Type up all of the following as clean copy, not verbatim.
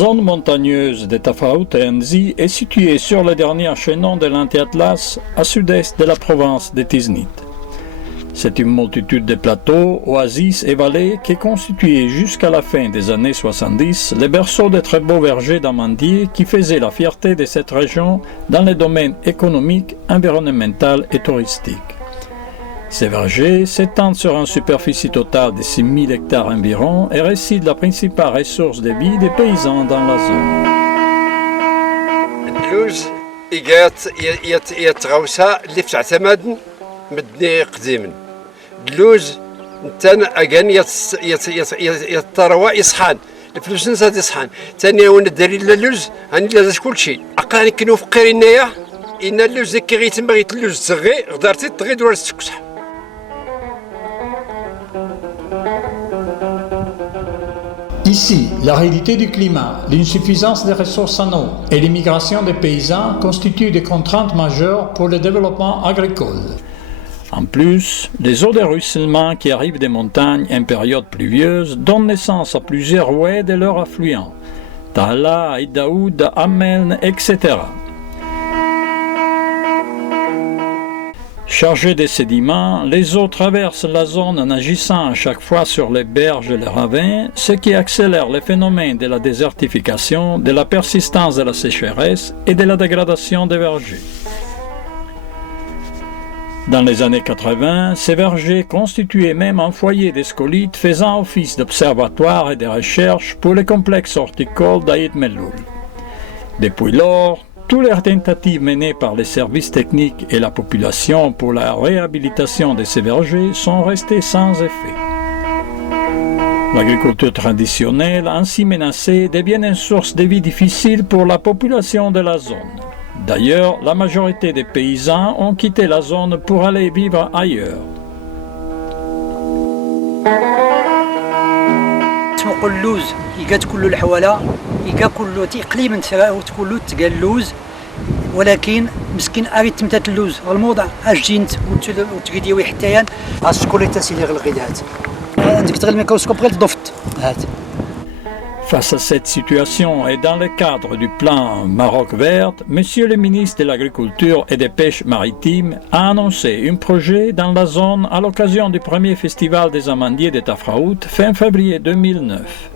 zone montagneuse de Tafraout-Enzi est située sur le dernier chaînon de l'Anti-Atlas à sud-est de la province de Tiznit. C'est une multitude de plateaux, oasis et vallées qui constituaient jusqu'à la fin des années 70 les berceaux de très beaux vergers d'amandiers qui faisaient la fierté de cette région dans les domaines économiques, environnemental et touristique. Ces vergers s'étendent sur une superficie totale de 6 000 hectares environ et résident la principale ressource de vie des paysans dans la zone. اللوز يتغوسا اللي في تعتمد مدني قديما اللوز نتن اجان يتروى يصحان الفلوس نزاد يصحان ثاني هو الدليل اللوز هاني لازم كل شيء اقاني كنو فقيرين يا ان اللوز كي غيتم غيت اللوز تغي غدارتي تغي دوار تكسح. Ici, l'aridité du climat, l'insuffisance des ressources en eau et l'immigration des paysans constituent des contraintes majeures pour le développement agricole. En plus, les eaux de ruissellement qui arrivent des montagnes en période pluvieuse donnent naissance à plusieurs rouées de leurs affluents, Tala, Aïd Daoud, Ameln, etc. Chargées de sédiments, les eaux traversent la zone en agissant à chaque fois sur les berges et les ravins, ce qui accélère le phénomène de la désertification, de la persistance de la sécheresse et de la dégradation des vergers. Dans les années 80, ces vergers constituaient même un foyer des scolites faisant office d'observatoire et de recherche pour le complexe horticole d'Aïd Melloul. Depuis lors, toutes les tentatives menées par les services techniques et la population pour la réhabilitation de ces vergers sont restées sans effet. L'agriculture traditionnelle, ainsi menacée, devient une source de vie difficile pour la population de la zone. D'ailleurs, la majorité des paysans ont quitté la zone pour aller vivre ailleurs. تسوق اللوز يقاد كله الحواله يقاد كله تقريبا تراوت كله تلقى اللوز ولكن مسكين اريد تمتات اللوز الموضع اجينت وتقديوي حتى غاسكولي تسيلي غلقيدات عندك تغير الميكروسكوب غير تضفت هات. Face à cette situation et dans le cadre du plan Maroc Verte, Monsieur le ministre de l'Agriculture et des Pêches maritimes a annoncé un projet dans la zone à l'occasion du premier festival des amandiers de Tafraout fin février 2009.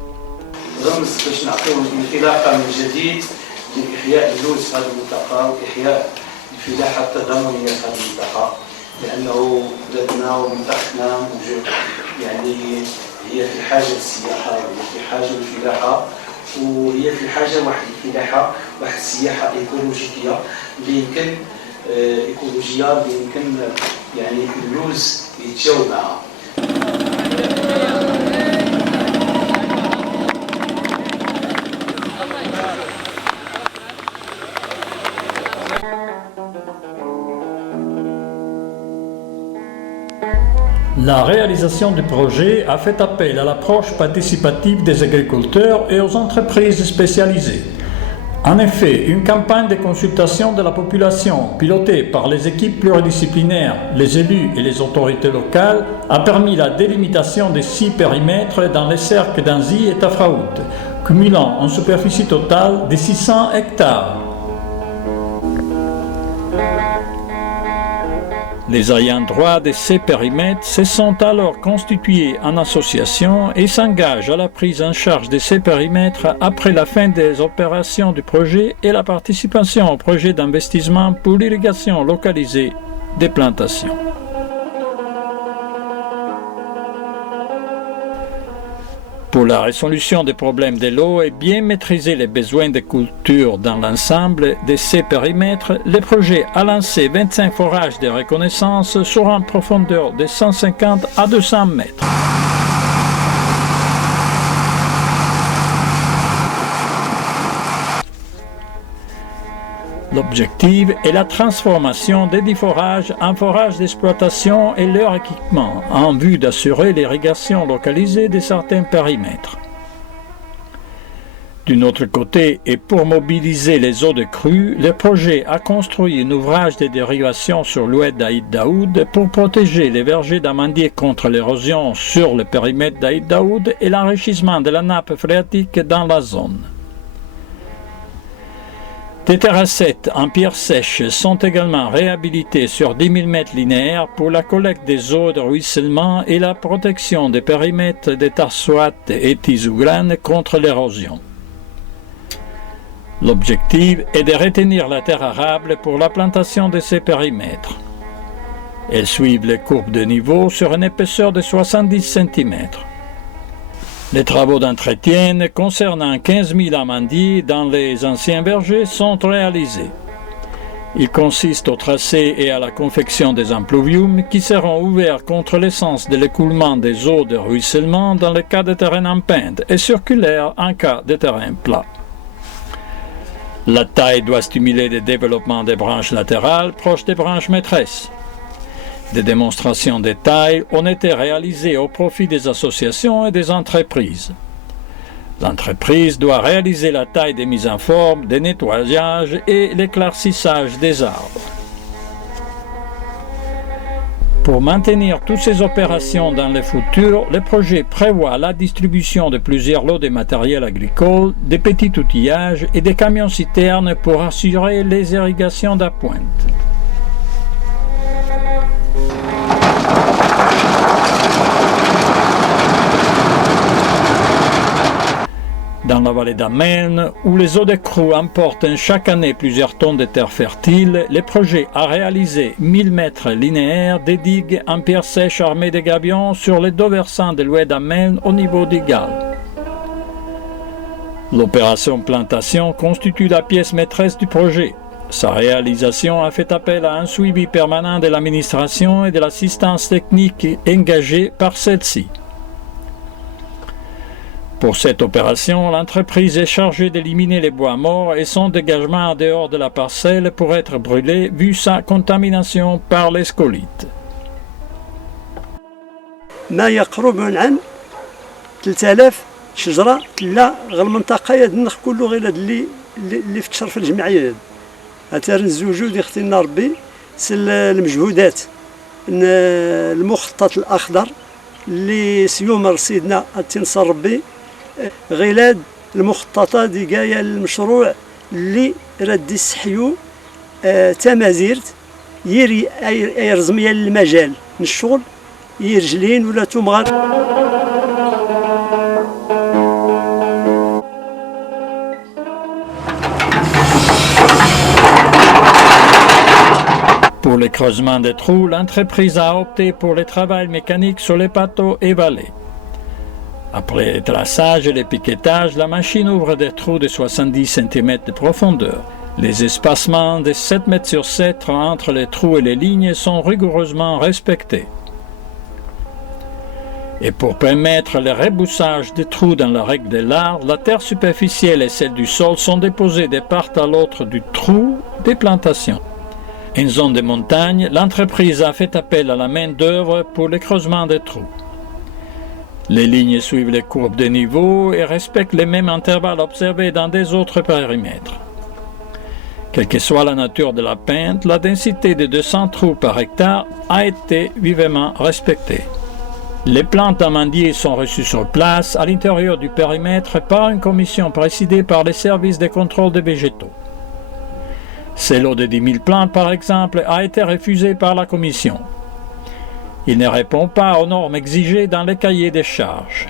هي في حاجة للسياحة وهي في حاجة للفلاحة وهي في حاجة واحد الفلاحة واحد السياحة إيكولوجية اللي يمكن إيكولوجية اللي يمكن يعني اللوز يتجاوب معها. La réalisation du projet a fait appel à l'approche participative des agriculteurs et aux entreprises spécialisées. En effet, une campagne de consultation de la population pilotée par les équipes pluridisciplinaires, les élus et les autorités locales a permis la délimitation de 6 périmètres dans les cercles d'Enzi et Tafraout, cumulant une superficie totale de 600 hectares. Les ayants droit de ces périmètres se sont alors constitués en association et s'engagent à la prise en charge de ces périmètres après la fin des opérations du projet et la participation au projet d'investissement pour l'irrigation localisée des plantations. Pour la résolution des problèmes de l'eau et bien maîtriser les besoins de culture dans l'ensemble de ces périmètres, le projet a lancé 25 forages de reconnaissance sur une profondeur de 150 à 200 mètres. L'objectif est la transformation des 10 forages en forages d'exploitation et leur équipement en vue d'assurer l'irrigation localisée de certains périmètres. D'un autre côté, et pour mobiliser les eaux de crue, le projet a construit un ouvrage de dérivation sur l'oued d'Aïd Daoud pour protéger les vergers d'amandiers contre l'érosion sur le périmètre d'Aïd Daoud et l'enrichissement de la nappe phréatique dans la zone. Des terrassettes en pierre sèche sont également réhabilitées sur 10 000 mètres linéaires pour la collecte des eaux de ruissellement et la protection des périmètres des Tarsouates et Tisougranes contre l'érosion. L'objectif est de retenir la terre arable pour la plantation de ces périmètres. Elles suivent les courbes de niveau sur une épaisseur de 70 cm. Les travaux d'entretien concernant 15 000 amandiers dans les anciens vergers sont réalisés. Ils consistent au tracé et à la confection des impluviums qui seront ouverts contre l'essence de l'écoulement des eaux de ruissellement dans le cas de terrain en pente et circulaires en cas de terrain plat. La taille doit stimuler le développement des branches latérales proches des branches maîtresses. Des démonstrations de taille ont été réalisées au profit des associations et des entreprises. L'entreprise doit réaliser la taille des mises en forme, des nettoyages et l'éclaircissage des arbres. Pour maintenir toutes ces opérations dans le futur, le projet prévoit la distribution de plusieurs lots de matériel agricole, des petits outillages et des camions-citernes pour assurer les irrigations d'appointe. Dans la vallée d'Amène, où les eaux de crue emportent chaque année plusieurs tonnes de terre fertile, le projet a réalisé 1000 mètres linéaires de digues en pierre sèche armées de gabions sur les deux versants de l'oued d'Amène au niveau d'Igal. L'opération plantation constitue la pièce maîtresse du projet. Sa réalisation a fait appel à un suivi permanent de l'administration et de l'assistance technique engagée par celle-ci. Pour cette opération, l'entreprise est chargée d'éliminer les bois morts et son dégagement en dehors de la parcelle pour être brûlé vu sa contamination par les scolytes. ما يقرب عن 3000 شجرة لا غير المنطقة هاد النخ كله غير هاد اللي فتشر في الجمعية هاد الزوجود يختلنا ربي سل المجهودات المخطط الأخضر اللي سيومر سيدنا التنصر ربي غلاد المخططات ديال المشروع اللي ردي السحيو تمازيرت يري يرزميا المجال من الشغل يرجلين ولا تمغر. Pour le creusement des trous, l'entreprise a opté pour le travail mécanique sur les plateaux et vallées. Après le traçage et le piquetage, la machine ouvre des trous de 70 cm de profondeur. Les espacements de 7 mètres sur 7 entre les trous et les lignes sont rigoureusement respectés. Et pour permettre le reboussage des trous dans la règle de l'art, la terre superficielle et celle du sol sont déposées de part à l'autre du trou des plantations. En zone de montagne, l'entreprise a fait appel à la main-d'œuvre pour le creusement des trous. Les lignes suivent les courbes de niveau et respectent les mêmes intervalles observés dans des autres périmètres. Quelle que soit la nature de la pente, la densité de 200 trous par hectare a été vivement respectée. Les plantes d'amandiers sont reçues sur place à l'intérieur du périmètre par une commission présidée par les services de contrôle des végétaux. Ce lot de 10 000 plantes, par exemple, a été refusé par la commission. Il ne répond pas aux normes exigées dans les cahiers des charges.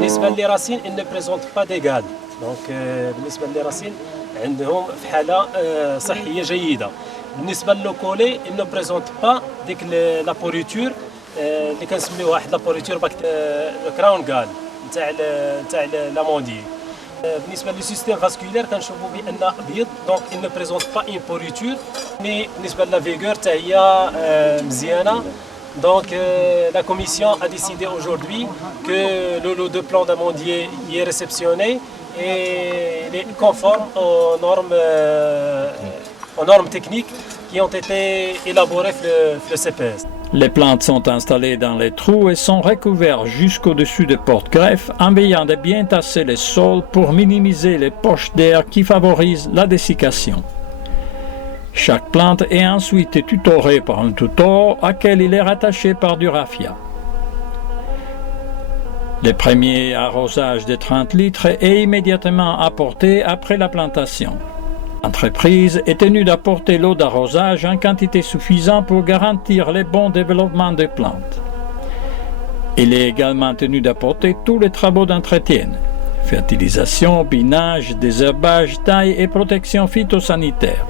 بالنسبة للراسين ils ne présentent pas d'égal. Donc بالنسبة للراسين عندهم في حالة صحية جيدة. بالنسبة للكولي ils ne présentent pas ديك لا بوريتور اللي كنسميوها واحد لا بوريتور كراون غال نتاع لاموندي. بالنسبه للسيستيم فاسكولير كنشوفوا بان ابيض دونك il ne présente pas une pourriture mais بالنسبه لا فيغور حتى هي مزيانه donc la commission a décidé aujourd'hui que le lot de plants d'amandier y est réceptionné et il est conforme aux normes techniques qui ont été élaborées dans le CPS. Les plantes sont installées dans les trous et sont recouvertes jusqu'au-dessus des porte-greffes en veillant de bien tasser les sols pour minimiser les poches d'air qui favorisent la dessiccation. Chaque plante est ensuite tutorée par un tutor à quel il est rattaché par du raffia. Le premier arrosage de 30 litres est immédiatement apporté après la plantation. L'entreprise est tenue d'apporter l'eau d'arrosage en quantité suffisante pour garantir le bon développement des plantes. Il est également tenu d'apporter tous les travaux d'entretien, fertilisation, binage, désherbage, taille et protection phytosanitaire.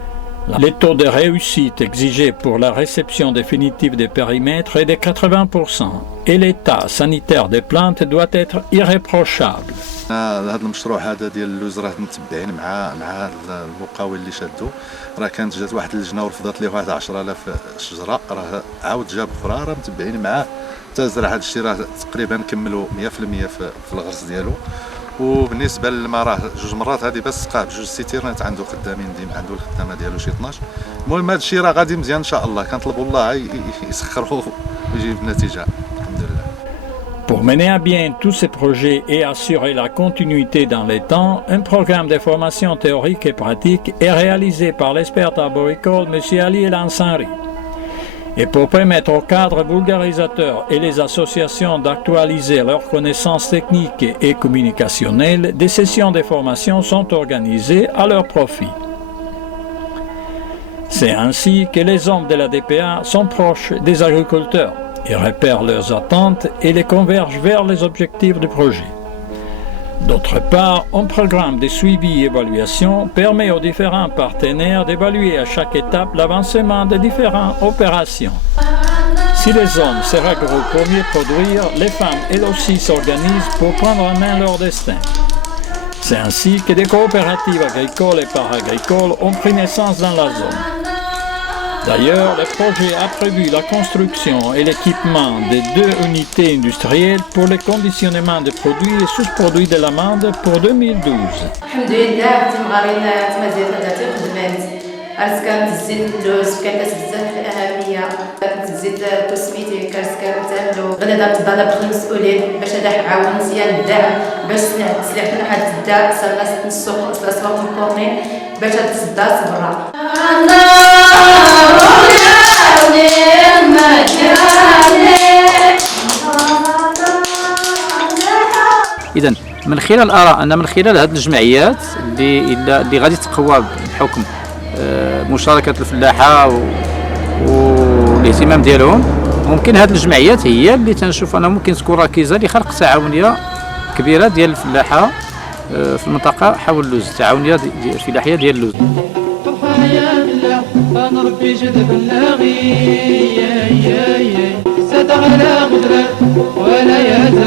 Le taux de réussite exigé pour la réception définitive des périmètres est de 80% et l'état sanitaire des plantes doit être irréprochable. هذا المشروع هذا ديال اللوز راه متبعين مع المقاول اللي شادو راه كانت جات واحد اللجنه ورفضت ليه واحد 10000 شجره راه عاود جاب اخرى راه متبعين معاه حتى زرع هذا الشيء راه تقريبا كملوا 100% في الغرس ديالو. وبالنسبه للماء راه جوج مرات هذه بس سقاه بجوج سيتيرنات عنده خدامين ديما عنده الخدامه ديالو شي 12. المهم هذا الشيء راه غادي مزيان ان شاء الله كنطلبوا الله يسخروه ويجيب النتيجه الحمد لله. Pour mener à bien tous ces projets et assurer la continuité dans le temps, un programme de formation théorique et pratique est réalisé par l'expert arboricole M. Ali El Ansari. Et pour permettre aux cadres vulgarisateurs et les associations d'actualiser leurs connaissances techniques et communicationnelles, des sessions de formation sont organisées à leur profit. C'est ainsi que les hommes de la DPA sont proches des agriculteurs. Ils repèrent leurs attentes et les convergent vers les objectifs du projet. D'autre part, un programme de suivi et évaluation permet aux différents partenaires d'évaluer à chaque étape l'avancement des différentes opérations. Si les hommes se regroupent pour mieux produire, les femmes elles aussi s'organisent pour prendre en main leur destin. C'est ainsi que des coopératives agricoles et paragricoles ont pris naissance dans la zone. D'ailleurs, le projet a prévu la construction et l'équipement de 2 unités industrielles pour le conditionnement des produits et sous-produits de l'amande pour 2012. كانت الزيت اللوز كانت بزاف الاهميه كانت الزيت كسميتي كانت تاعو غدا تضرب المسؤولين باش هذا عاون مزيان الدعم باش سلعتنا واحد الداء صرنا السوق الاسواق الكورني باش هاد الصدار تبرع اذا من خلال ارى ان من خلال هذه الجمعيات اللي غادي تقوى بحكم مشاركة الفلاحة والاهتمام ديالهم ممكن هذه الجمعيات هي اللي تنشوف أنها ممكن تكون ركيزة لخلق تعاونية كبيرة ديال الفلاحة في المنطقة حول اللوز التعاونية الفلاحية ديال اللوز. نربي جذب اللاغي زاد على غدرة ولا يزال